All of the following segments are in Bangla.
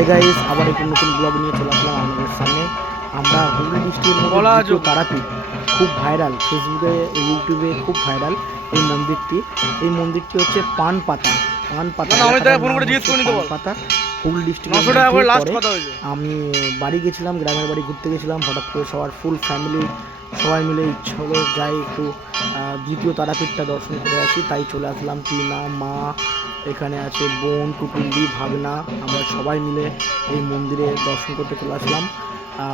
হাই গাইস, আবার একটি নতুন ব্লগ নিয়ে চলে আসলাম আপনাদের সামনে। আমরা হুগলি ডিস্ট্রিক্টের মধ্যে তারাপীঠ খুব ভাইরাল, ফেসবুকে ইউটিউবে খুব ভাইরাল এই মন্দিরটি হচ্ছে পানপাতা। হুগলি ডিস্ট্রিক্টের আমি বাড়ি গেছিলাম, গ্রামের বাড়ি ঘুরতে গেছিলাম। হঠাৎ করে সবার ফুল ফ্যামিলি সবাই মিলে ইচ্ছা হলো যাই একটু দ্বিতীয় তারাপীঠটা দর্শন করে আসি, তাই চলে আসলাম। টিনা, মা, এখানে আছে বোন, টুটুলি, ভাগনা, আমরা সবাই মিলে এই মন্দিরে দর্শন করতে চলে আসলাম।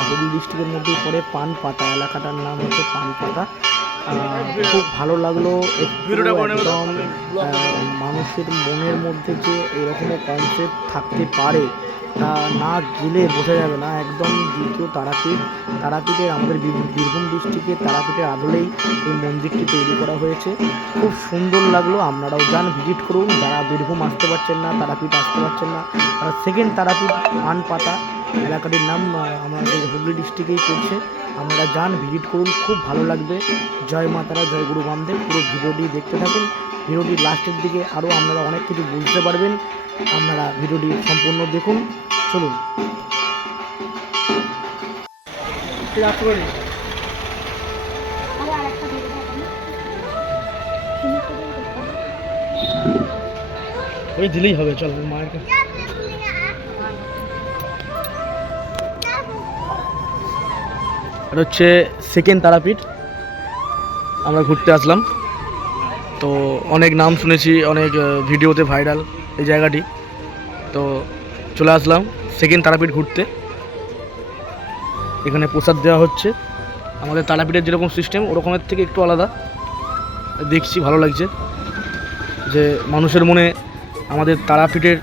হুগলি ডিস্ট্রিক্টের মধ্যেই পড়ে পানপাতা, এলাকাটার নাম হচ্ছে পানপাতা। খুব ভালো লাগলো। একদম মানুষের মনের মধ্যে যে এরকমও কনসেপ্ট থাকতে পারে তা না গেলে বোঝা যাবে না। একদম দ্বিতীয় তারাপীঠের আমাদের বীরভূম ডিস্ট্রিক্টের তারাপীঠের আদলেই এই মন্দিরটি তৈরি করা হয়েছে। খুব সুন্দর লাগলো। আপনারাও যান, ভিজিট করুন। যারা বীরভূম আসতে পারছেন না, তারাপীঠ আসতে পারছেন না, তারা সেকেন্ড তারাপীঠ পানপাতা এলাকাটির নাম আমাদের হুগলি ডিস্ট্রিক্টেই পড়ছে। আপনারা যান, ভিজিট করুন, খুব ভালো লাগবে। জয় মা তারা, জয় গুরু বামদেব। পুরো ভিডিওটি দেখতে থাকুন। ভিডিওটির লাস্টের দিকে আরও আপনারা অনেক কিছু বুঝতে পারবেন। আপনারা ভিডিওটি সম্পূর্ণ দেখুন। চলুন। ওই দিলেই হবে, চল মায়ের কাছে। এটা হচ্ছে সেকেন্ড তারাপীঠ, আমরা ঘুরতে আসলাম। তো অনেক নাম শুনেছি, অনেক ভিডিওতে ভাইরাল এই জায়গাটি। তো চলে আসলাম সেকেন্ড তারাপীঠ ঘুরতে। এখানে প্রসাদ দেওয়া হচ্ছে। আমাদের তারাপীঠের যেরকম সিস্টেম ওরকমের থেকে একটু আলাদা দেখছি, ভালো লাগছে যে মানুষের মনে আমাদের তারাপীঠের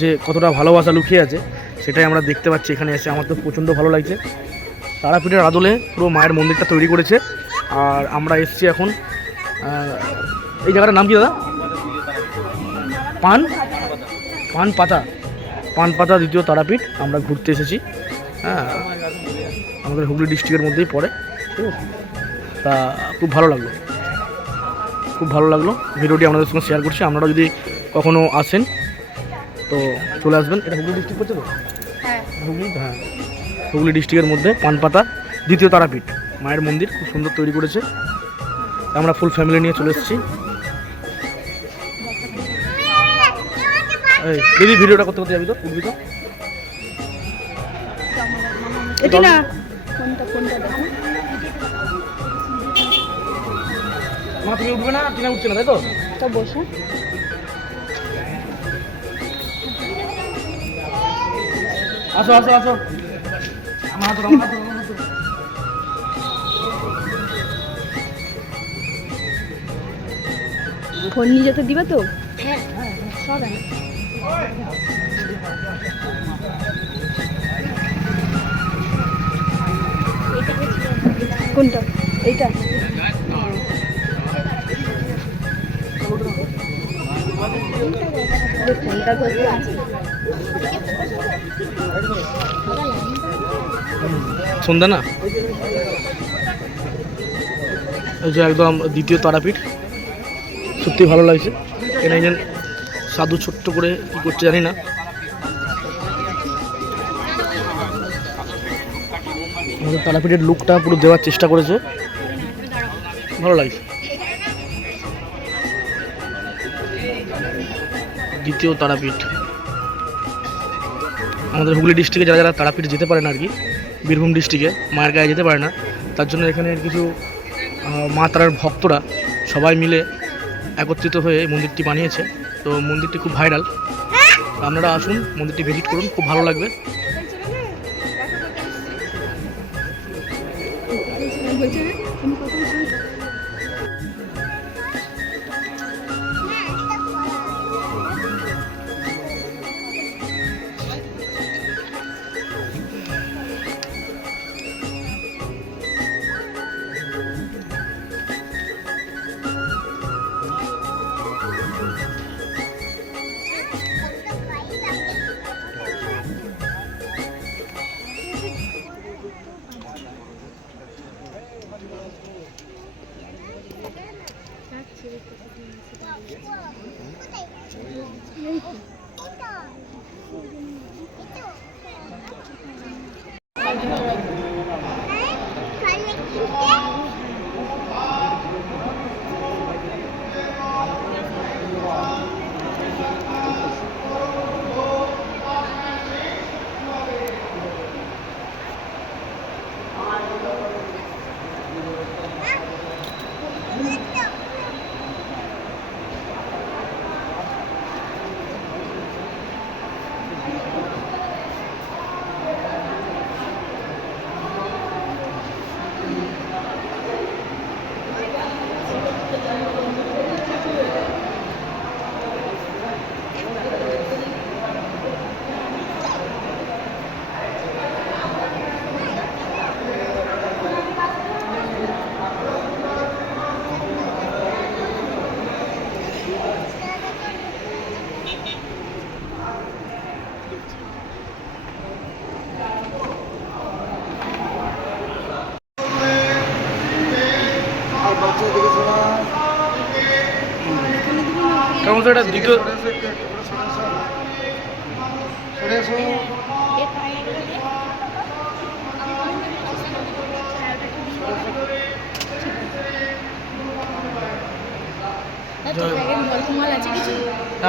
যে কতটা ভালোবাসা লুকিয়ে আছে সেটাই আমরা দেখতে পাচ্ছি এখানে এসে। আমার তো প্রচণ্ড ভালো লাগছে। তারাপীঠের আদলে পুরো মায়ের মন্দিরটা তৈরি করেছে। আর আমরা এসছি এখন এই জায়গাটার নাম কি দাদা? পানপাতা দ্বিতীয় তারাপীঠ আমরা ঘুরতে এসেছি। হ্যাঁ, আমাদের হুগলি ডিস্ট্রিক্টের মধ্যেই পড়ে। ঠিক আছে, তা খুব ভালো লাগলো। ভিডিওটি আপনাদের সঙ্গে শেয়ার করছি। আপনারা যদি কখনো আসেন তো চলে আসবেন। এটা হুগলি ডিস্ট্রিক্ট করছে তো? হ্যাঁ, হুগলি ডিস্ট্রিক্টের মধ্যে পানপাতা দ্বিতীয় তারাপীঠ মায়ের মন্দির খুব সুন্দর তৈরি করেছে। আমরা ফুল ফ্যামিলি নিয়ে চলে এসেছি। দিদি ভিডিওটা করতে যাবি তো? উঠবি তো? মা তুমি উঠবে না? টিনা উঠছে না, তাই তো? তো বসে আসো। ফোন নিয়ে যেতে দিবে তো? হ্যাঁ, সবাই। কোনটা? এইটা? ফোনটা করতে আছে সন্ধ্যা না? এই যে একদম দ্বিতীয় তারাপীঠ, সত্যি ভালো লাগছে। এখানে একজন সাধু ছোট্ট করে কী করছে জানি না। আমাদের তারাপীঠের লুকটা পুরো দেওয়ার চেষ্টা করেছে, ভালো লাগছে। দ্বিতীয় তারাপীঠ আমাদের হুগলি ডিস্ট্রিক্টে যারা তারাপীঠ যেতে পারে না আর কি, বীরভূম ডিস্ট্রিক্টে মায়ের গায়ে যেতে পারে না, তার জন্য এখানে কিছু মা তারার ভক্তরা সবাই মিলে একত্রিত হয়ে মন্দিরটি বানিয়েছে। তো মন্দিরটি খুব ভাইরাল। আপনারা আসুন, মন্দিরটি ভিজিট করুন, খুব ভালো লাগবে। ক্রমশ এটা দ্বিতীয়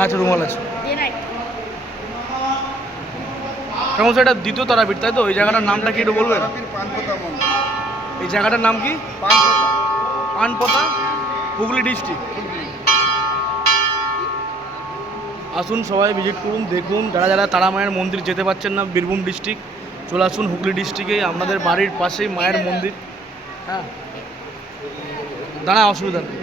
আচ্ছা রুমাল আছে। ক্রমশ এটা দ্বিতীয় তারাপীঠ তাই তো? ওই জায়গাটার নামটা কি একটু বলবেন? এই জায়গাটার নাম কি? পানপতা, হুগলি ডিস্ট্রিক্ট। আসুন সবাই ভিজিট করুন, দেখুন। যারা যারা তারা মায়ের মন্দির যেতে পারছেন না বীরভূম ডিস্ট্রিক্ট, চলে আসুন হুগলি ডিস্ট্রিক্টে, আপনাদের বাড়ির পাশেই মায়ের মন্দির। হ্যাঁ দাঁড়া, অসুবিধা নেই।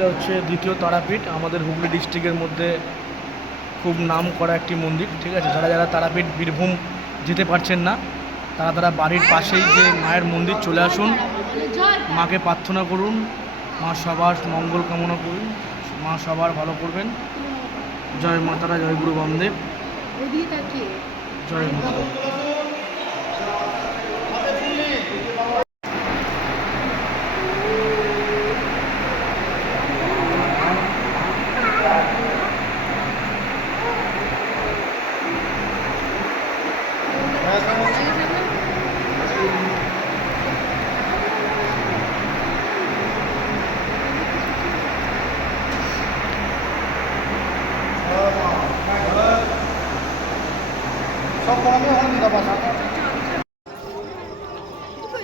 এটা হচ্ছে দ্বিতীয় তারাপীঠ আমাদের হুগলি ডিস্ট্রিক্টের মধ্যে, খুব নাম করা একটি মন্দির। ঠিক আছে, যারা যারা তারাপীঠ বীরভূম যেতে পারছেন না তারা তারা বাড়ির পাশেই যে মায়ের মন্দির চলে আসুন, মাকে প্রার্থনা করুন, মা সবার মঙ্গল কামনা করুন, মা সবার ভালো করবেন। জয় মাতারা, জয় গুরু বামদেব, জয় মাতা।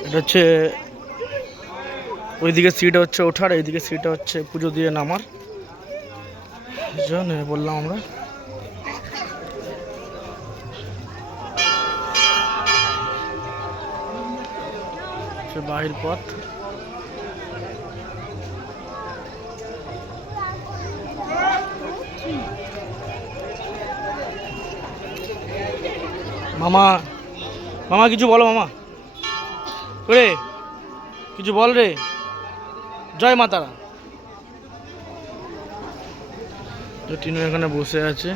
এটা হচ্ছে ওইদিকে সিট হচ্ছে ওঠার, এইদিকে সিটটা হচ্ছে পুজো দিয়ে নামার জন্য বললাম আমরা। বাহির পথ। মামা, মামা কিছু বলো মামা, রে কিছু বল রে। জয় মাতারা। তো টিনু এখানে বসে আছে।